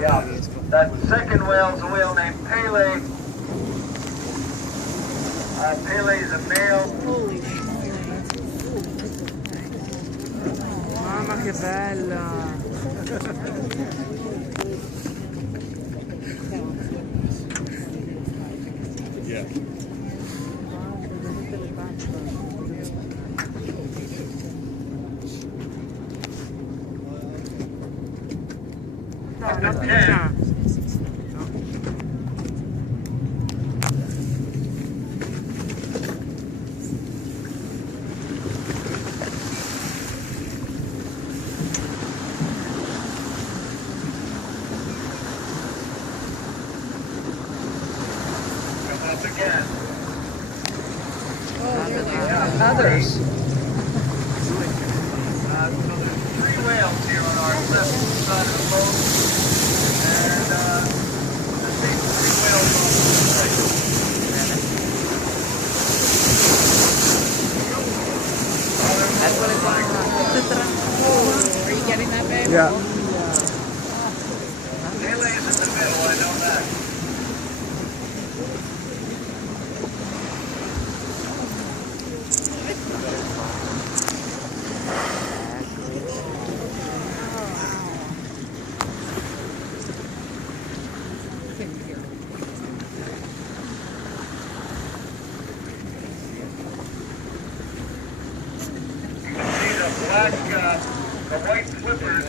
Yeah, that second whale's a whale named Pele. Pele is a male. Holy shit. Mamma che bella! Yeah. No, la pizza. Again. Others. So there's 3 whales here on our left side of the boat, and the same 3 whales on the right. Eccole qua, tutte e tre. Are you getting that, babe? Yeah. Pele's in the middle, I know that. The white flippers.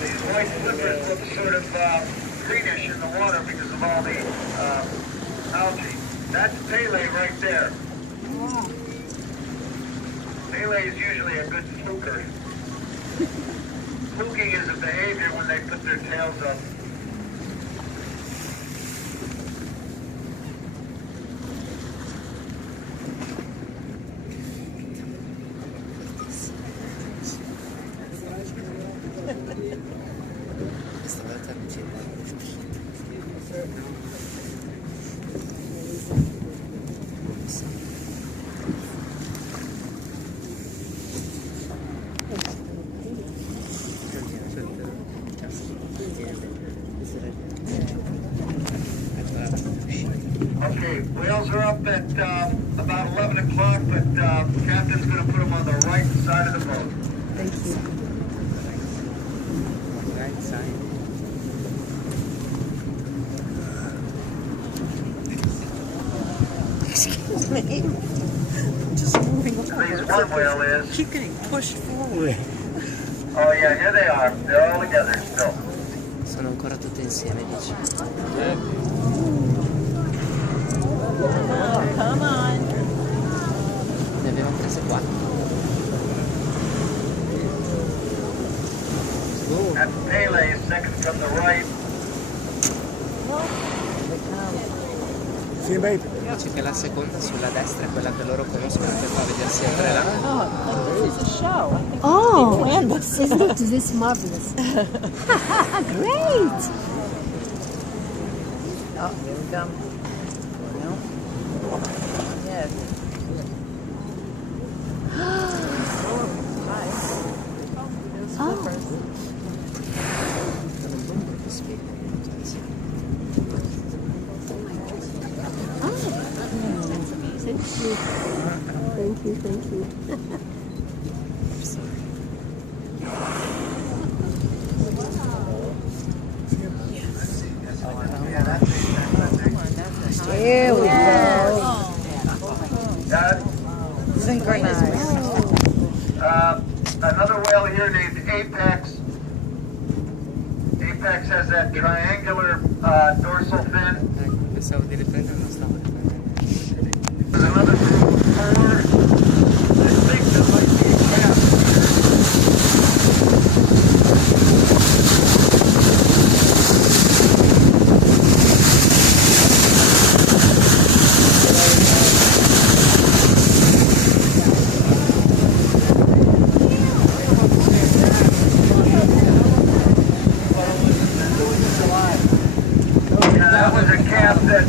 These white flippers look sort of greenish in the water because of all the algae. That's Pele right there. Pele is usually a good fluker. Fluking is a behavior when they put their tails up. Okay, whales are up at about 11 o'clock, but Captain's going to put them on the right side of the boat. Thank you. Right side. Excuse me. I'm just moving At least over. one whale is. Keep getting pushed forward. Oh yeah, here they are. They're all together still. Sono ancora tutte insieme, dici? Oh, come on. Ne abbiamo prese 4. That's Pele, second from the right. Sì, babe. Dice che la seconda sulla destra è quella che loro conoscono che fa vedere sempre là. Oh, this is a show. I think Oh, they planned this. isn't this marvelous? Great! Oh, here we come. No. Yes. Oh. Thank you. Thank you, thank you. Here we go. That, Synchronized. another whale here named Apex. Apex has that triangular dorsal fin. Pensavo di riprendere, non stavo riprendendo. There's another group of 4. I think there might be a calf. Yeah, that was a calf that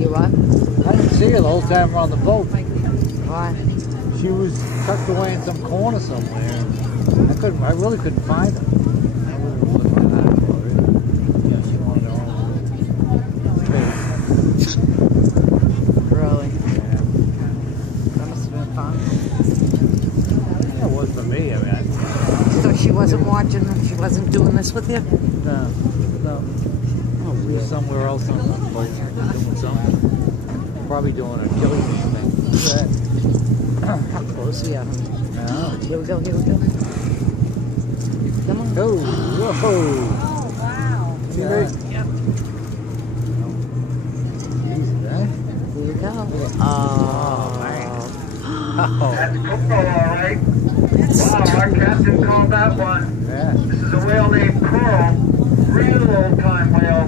You what? I didn't see her the whole time we're on the boat. Why? She was tucked away in some corner somewhere. I really couldn't find her. I really was looking hard for her. Yeah, she wanted her own space. Really? Yeah. That must have been fun. Yeah, it was for me. I mean, So she wasn't watching, she wasn't doing this with you? no. Oh, we were somewhere else on the boat doing something. Probably doing a jellyfish thing. How close we are. Yeah. Here we go, here we go. Come on. Oh, whoa. Oh, wow. See that? Yep. Easy, right? Here we go. Oh, That's cool, all right. Wow, our captain called that one. yeah. This is a whale named Coral. Real old-time whale.